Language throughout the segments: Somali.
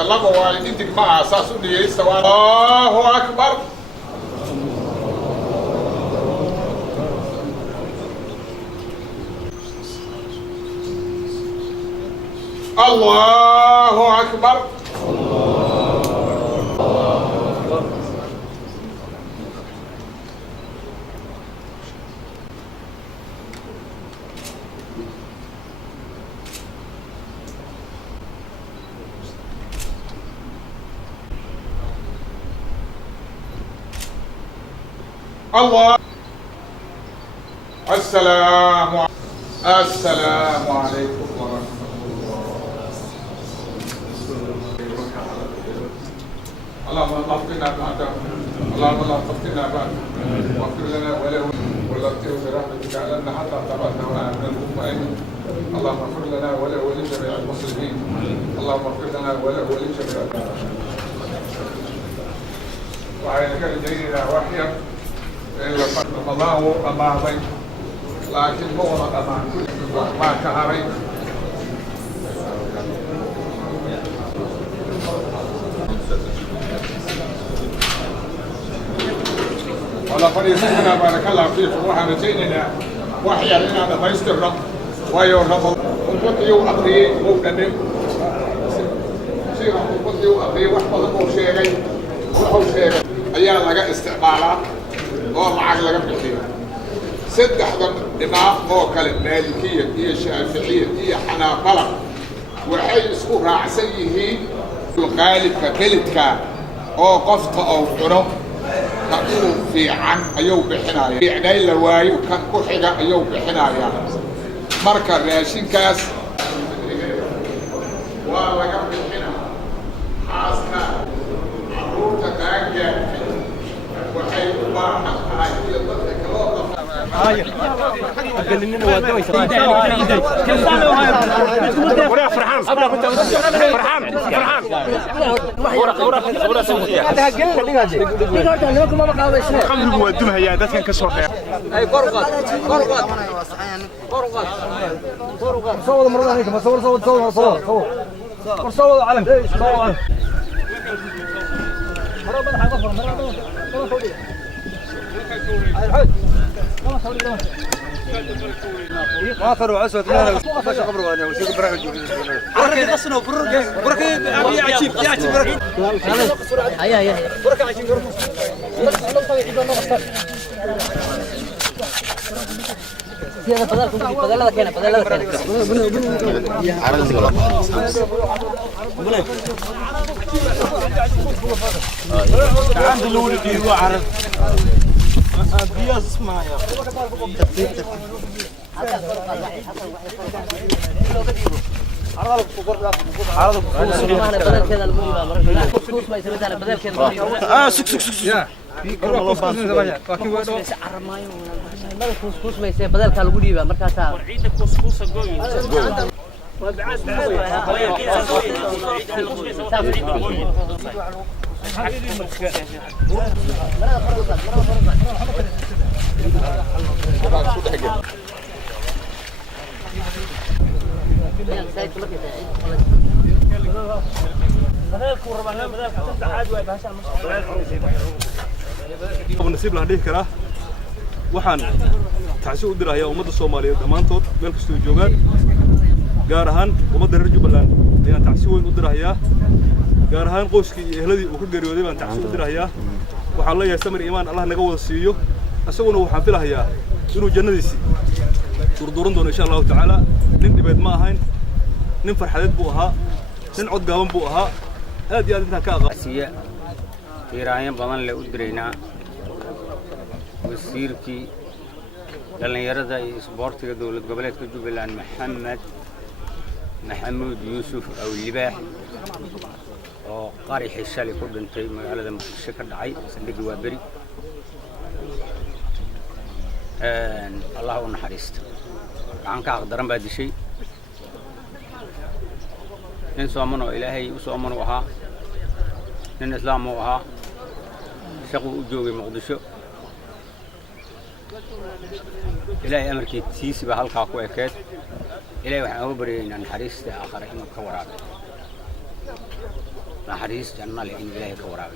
الله والدتك مع أساس إنه يستوى الله أكبر الله أكبر الله السلام عليكم ورحمة الله. اللهم لا تفتنا بعد اللهم لا تفتنا بعد واغفر لنا وله ولطفه برحمتك علمنا حتى تبعنا من المطمئنين. اللهم اغفر لنا وله ولجميع المسلمين. اللهم اغفر لنا وله ولجميع المسلمين. وعينك الجيد وحيا إلا رمضان رمضان لكن هو رمضان ما شهرين. والله فريسنا بارك الله فيكم وحنا جينا وحيا لنا ما يستمر ويرغب وتيو أبدي مبدأ شيء وتيو أبدي وحفظ شيء وحول شيء أيام لقى استعمالات oo lacag laga bixiyo saddexda dhimaaq oo kale maalikiyad iyo shaaficiyad iyo xanaabala waxay isku raacsan yihiin qaalibka beledka oo qofta oo cuno ka uu fiican ayuu bixinayaa fiicnay la waayo kan ku xiga ayuu bixinayaa marka raashinkaas waa laga bixinaa xaaska caruurta qaanka waxay u baahan tahay iyo dadka kaloo قلنا وادوي فرحان ورا سوتي هذا قلنا هذا ما بقى وشنا خمر ودمها يا دتك كسر اي قرقات صور مره هيك صور علم صور مرة بنحط ظفر مرة فوقيه ما فروا عسود لا باش قبروا انا وشو برا بركه قصنوا بركه ابي عجيب بركه هيا بركه عجيب هذا بدل كان عند الاول ديروا عرض بياز اسمها يا nasiib la dhihi karaa waxaan taasi u dirayaa ummadda Soomaaliyeed dhamaantood meel kasta oo joogaan gaar ahaan ummadda reer Jubbaland ayaan taasi weyn u dirayaa gaar ahaan qoyskii iyo ehladii uu ka geeriyooday baan taasi u dirayaa waxaan leeyahay samir iimaan Allah naga wada siiyo asaguna waxaan filayaa inuu jannadiisi durduran doono insha Allah ta'ala nin dibeed ma ahayn nin farxadeed buu ahaa nin cod gaaban buu ahaa aad iyo aad inta ka aqoonsiya tiiraayan badan la u direynaa wasiirkii dhalinyarada iyo isboortiga dawlad goboleedka Jubbaland maxamuud yuusuf aw libaax oo qarax shalay ku dhintay magaalada Muqdisho ka dhacay saldhigii waa bari الله ونحرست عن كأقدرن بعد شيء إن صامنوا إلهي وصامنوا وها إن إسلام وها شقوا جوجي مقدسه إلهي أمرك تسيس بهالقاق وأكاد إلهي وحنا أوبرين أن حريست آخر إنه كوراب ما حريست أن لإن إلهي كوراب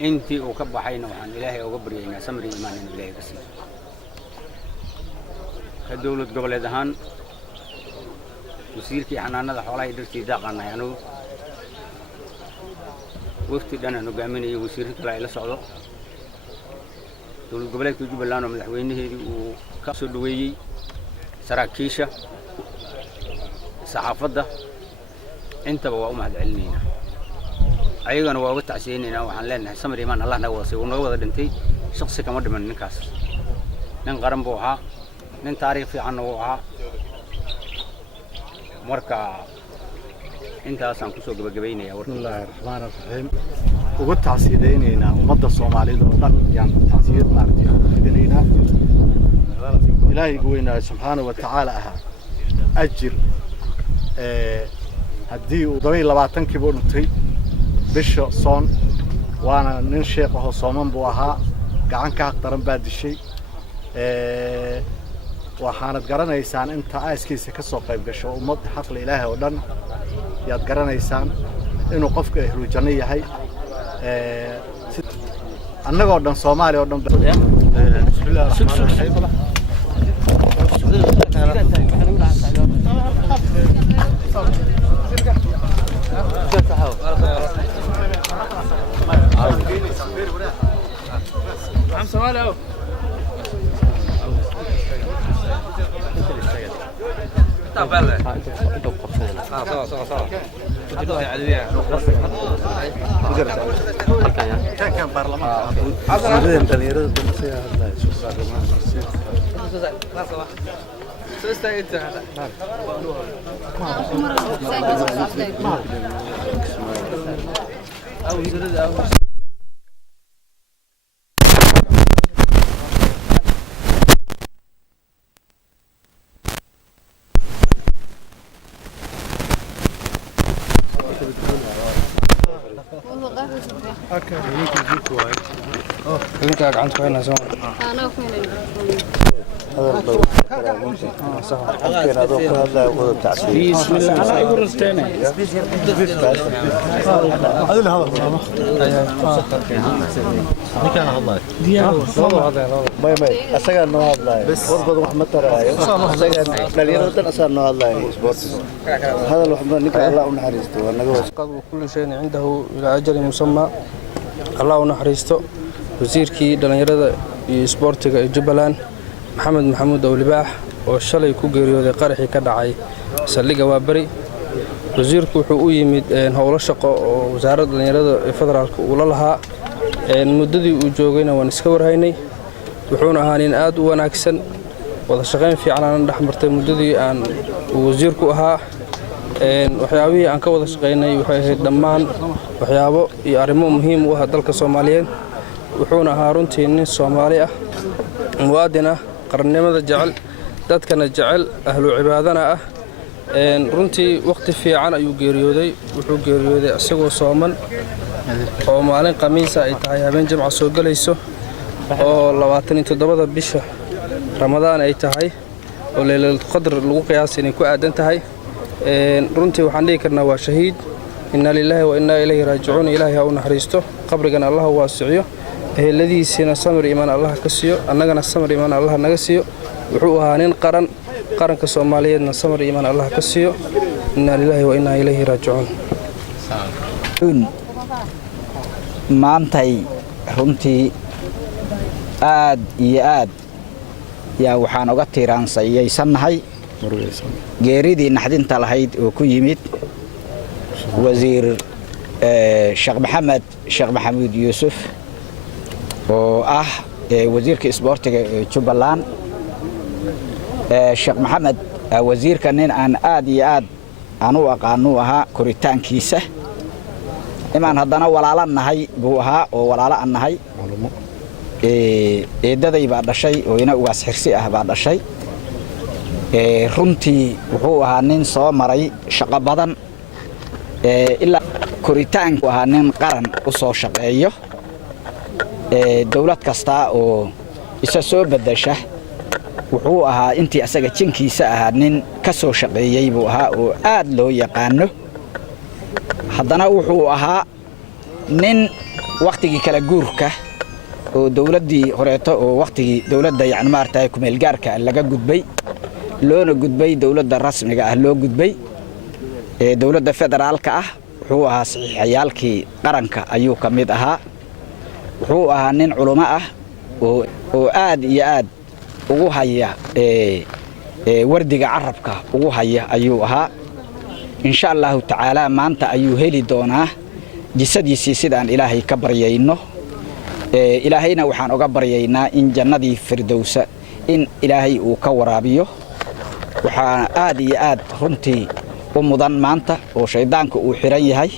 أنتي وكب حين وحن إلهي أوبرين سمري إيمان إن إلهي كسي كدولة قبل دهان وسير كي حنانا الحوالي درتي داقنا يعني وفت دنا نقامني وسير كلا إلى صعود دولة قبل تجيب لنا مدحوينه وكسر دوي سراكيشة صحافة أنت بوا أمهد علمينا أيضا هو تعسيننا وحن لنا سمري من الله نواسي ونوض دنتي شخص كمرد من نكاس ننقرن بوها نن تاريخ في عنه وها مركا أنت أصلا كسر جبيني يا بسم الله الرحمن الرحيم وقت تعسيديننا ومضى الصومالي دولان يعني تعسيد مارتي فيديننا إلهي قوينا سبحانه وتعالى أجر هدي وضوي لبعتن كبر نتري بش صون وأنا ننشق وهو صومن بوها قعن كأقدرن بعد الشيء وحانت قرنا إنسان أنت عايز كيس كسر قيب قشوا ومض حق الإله ودن ياد قرنا إنسان إنه قفك إهلو جنية هاي أنا قدام صومالي قدام بسم الله الرحمن الرحيم عم صومالي أو تابعله صار جدوه عدوية كان برلمان انت عندك هنا زمان انا وين صح هذا بسم الله يقول الثاني هذا اللي هذا كان والله ما أسأل إنه هذا بس برضو محمد ترى أسأل مليون أسأل إنه هذا هذا الواحد نكره الله ونحرسته قد كل شيء عنده إلى أجل مسمى الله ونحرسته وزيركي دلنيرada iyo isboortiga Jubbaland Maxamed Maxamuud Awlibaax oo shalay ku geeriyooday qaraxii ka dhacay saldhigga Waabari wasiirku wuxuu u yimid howlo shaqo oo wasaaradda dhallinyarada ee federaalka uu la lahaa muddadii uu joogayna waan iska warhaynay wuxuuna ahaa nin aad u wanaagsan wada shaqayn fiican aan dhaxmartay muddadii aan wasiirku ahaa waxyaabihii aan ka wada shaqaynay waxay ahayd dhammaan waxyaabo iyo arrimo muhiim u ah dalka Soomaaliyeed wuxuuna ahaa runtii nin Soomaali ah muwaadin ah qarannimada jecel dadkana jecel ahlu cibaadana ah runtii waqti fiican ayuu geeriyooday wuxuu geeriyooday asagoo sooman oo maalin khamiisa ay tahay habeen jimca soo galayso oo 27 bisha Ramadaan ay tahay oo leeyahay qadar lagu qiyaasay inay ku aadan tahay runtii waxaan dhihi karnaa waa shahiid inna lillahi wa inna ilayhi raaji'uun ilaahi ha u naxariisto qabrigan Allah waasiyo eheladiisina samir iimaan Allah ka siiyo annagana samir iimaan Allah naga siiyo wuxuu ahaa nin qaranka Soomaaliyeedna samir iimaan Allah ka siiyo inna lillahi wa inna ilayhi raaji'uun maantay runtii aad iyo aad yaa waxaan uga tiiraansayaysannahay geeridii naxdinta lahayd oo ku yimid wasiir Sheekh Maxamuud Yuusuf oo ah wasiirka isboortiga Jubbaland Sheekh Maxamed wasiirka nin aan aad iyo aad aan u aqaano ahaa koritaankiisa imaan haddana walaalanahay buu ahaa oo walaalo annahay eedaday baa dhashay oo ina ugaas xirsi ah baa dhashay runtii wuxuu ahaa nin soo maray shaqo badan ilaa koritaanku ahaa nin qaran u soo shaqeeyo dawlad kasta oo isa soo bedesha wuxuu ahaa intii asaga jinkiisa ahaa nin ka soo shaqeeyay buu ahaa oo aad loo yaqaano haddana wuxuu ahaa nin waqtigii kala guurka oo dawladdii horeeto oo waqtigii dawladda yacni maartay ku meel gaarka laga gudbay loona gudbay dawladda rasmiga ah loo gudbay dawladda federaalka ah wuxuu ahaa saxiixayaalkii qaranka ayuu ka mid ahaa wuxuu ahaa nin culimo ah oo aad iyo aad ugu haya wardiga carabka ugu haya ayuu ahaa insha allahu tacaala maanta ayuu heli doonaa jisadiisii sidaan ilaahay ka baryayno ilaahayna waxaan uga baryaynaa in jannadii firdowsa in ilaahay uu ka waraabiyo waxaa aad iyo aad runtii u mudan maanta oo shaydaanka uu xiran yahay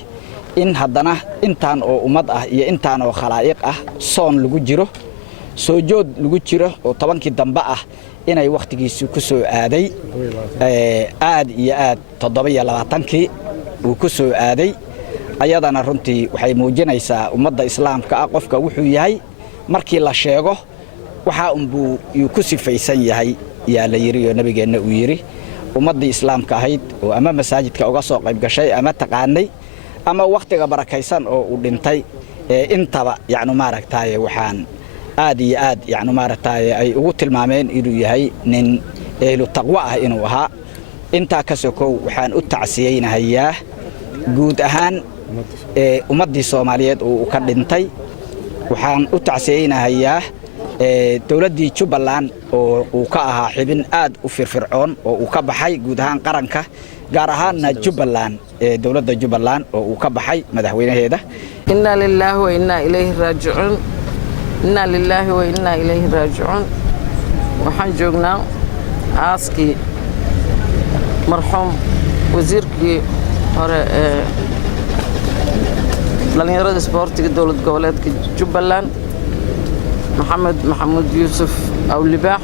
in haddana intaan oo ummad ah iyo intaan oo khalaa'iq ah soon lagu jiro soo jood lagu jiro oo 10kii dambe ah inay waqtigiisu ku soo aaday aad iyo aad 27kii uu ku soo aaday ayadana runtii waxay muujinaysaa ummadda islaamka ah qofka wuxuu yahay markii la sheego waxa uu ku sifaysan yahay yaa la yiri oo nabigeenna uu yiri ummadii islaamka ahayd oo ama masaajidka uga soo qayb gashay ama taqaanay ama waqtiga barakaysan oo uu dhintay intaba yacni maaragtay waxaan aad iyo aad yacni maaragtay ay ugu tilmaameen inuu yahay nin ehlu taqwa ah inuu ahaa inta ka sokow waxaan u tacsiyeynayaa guud ahaan ummadii Soomaaliyeed oo ka dhintay waxaan u tacsiyeynayaa dawladdii Jubbaland oo uu ka ahaa xibin aad u firfircoon oo uu ka baxay guud ahaan qaranka gaar ahaan Jubbaland dawladda Jubbaland oo uu ka baxay madaxweynaheeda inna lillahi wa inna ilayhi raaji'un inna lillahi wa inna ilayhi raaji'un waxaan joognaa aaskii marxuum wasiirkii hore dhalinyarada isboortiga dawlad goboleedka Jubbaland محمد محمود يوسف أو لباح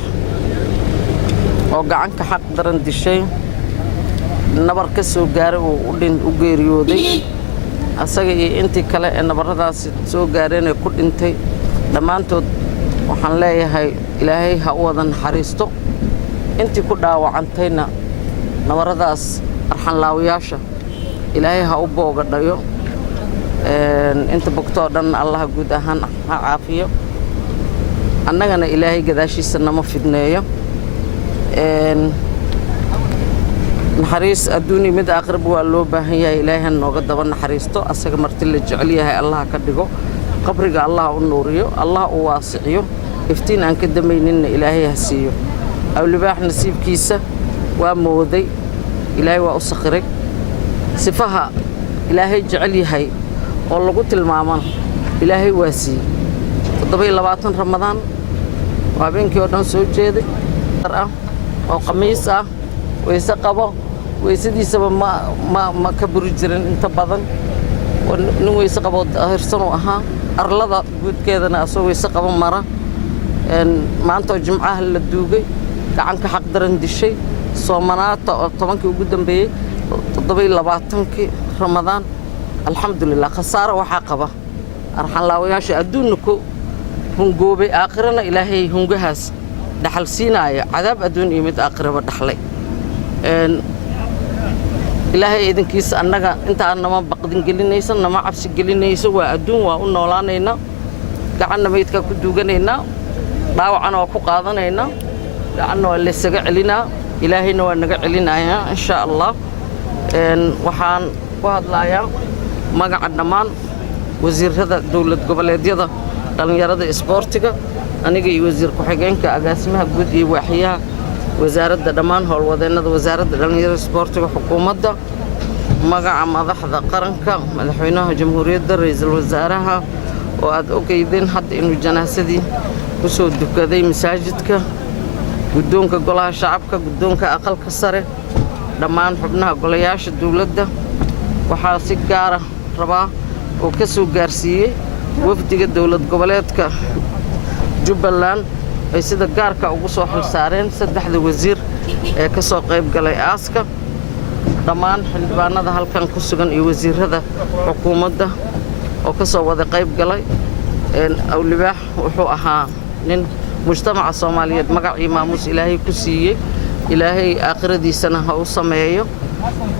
oo gacanka xaq daran dishay nabar ka soo gaaray oo u geeriyooday asaga iyo intii kale ee nabaradaas soo gaareen ku dhintay dhamaantood waxaan leeyahay ilaahay ha u wada naxariisto intii ku dhaawacantayna nabaradaas arxan laawiyaasha ilaahay ha u boogadhayo inta bogtoo dhan Allah guud ahaan ha caafiyo annagana ilaahay gadaashiisa nama fidneeyo naxariis adduuni mid aakhirba waa loo baahan yahay ilaahay nooga daba naxariisto asaga marti la jecel yahay Allah ka dhigo qabriga Allah u nuuriyo Allah u waasiciyo iftiin aan ka dameynina ilaahay ha siiyo awlibaax nasiibkiisa waa mooday ilaahay waa u sakhiray sifaha ilaahay jecel yahay oo lagu tilmaamana ilaahay waa siiyey 27 Ramadaan waa beenkii oo dhan soo jeeday oo qamiis ah waysa qabo waysadiisaba ma ka buri jirin inta badan nin waysa qabo hirsan oo ahaa arlada guudkeedana asoo waysa qabo mara maanta jimcaha la duugay gacanka xaq daran dishay soomanaata oo 10kii ugu dambeeyay 27kii Ramadaan alxamdulillah khasaaro waxa qaba arxan laawayaasha adduunku hungoobay aakhirana ilaahay hungahaas dhaxal siinaya cadaab adduun iyo mid aakhiraba dhaxlay ilaahay idinkiisa annaga inta aanama baqdin gelinaysa nama cabsi gelinaysa waa adduun waa u noolaanayna gacanna meydka ku duuganayna dhaawacana waa ku qaadanayna gacanna waa la isaga celinaa ilaahayna waa naga celinayaa insha Allah waxaan ku hadlayaa magaca dhammaan wasiirada dawlad goboleedyada dhalinyarada isboortiga aniga iyo wasiir ku-xigeenka agaasimaha guud iyo waaxiyaha wasaaradda dhammaan howlwadeennada wasaaradda dhalinyarada isboortiga xukuumadda magaca madaxda qaranka madaxweynaha jamhuuriyadda ra'iisul wasaaraha oo aad ogeydeen hadda inuu janaasadii ku soo dukaday masaajidka guddoonka golaha shacabka guddoonka aqalka sare dhammaan xubnaha golayaasha dawladda waxaa si gaar ah rabaa oo ka soo gaarsiiyey wafdiga dawlad goboleedka jubbaland ay sida gaarka ugu soo xilsaareen saddexda wasiir ee ka soo qayb galay aaska dhammaan xildhibaanada halkan ku sugan iyo wasiirada xukuumadda oo ka soo wada qayb galay awlibaax wuxuu ahaa nin mujtamaca soomaaliyeed magac iyo maamuus ilaahay ku siiyey ilaahay aakhiradiisana ha u sameeyo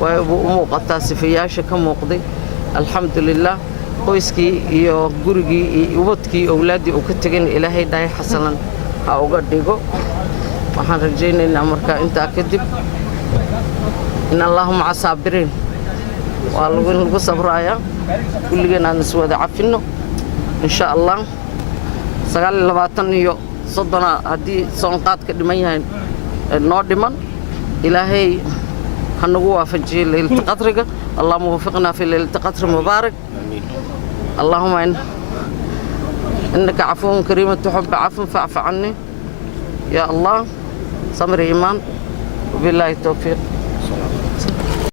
way u muuqataa sifayaasha ka muuqday alxamdulillaah qoyskii iyo gurigii iyo ubadkii awlaaddii uu ka tegayna ilaahay dhahay xasanan ha uga dhigo waxaan rajaynaynaa markaa intaa kadib in allahu maca saabiriin waa lagu sabraayaa kulligeen aan iswada cafinno insha allah 29 iyo 30 haddii soonqaadka dhiman yahay noo dhiman ilaahay ha nagu waafajiyo leylata qadriga allahuma wafiqnaa fi leylata qadri mubaarak allahuma innaka cafuwun kariimun tuxibbu cafwan facfu cannii yaa allah samir iimaan وبالله التوفيق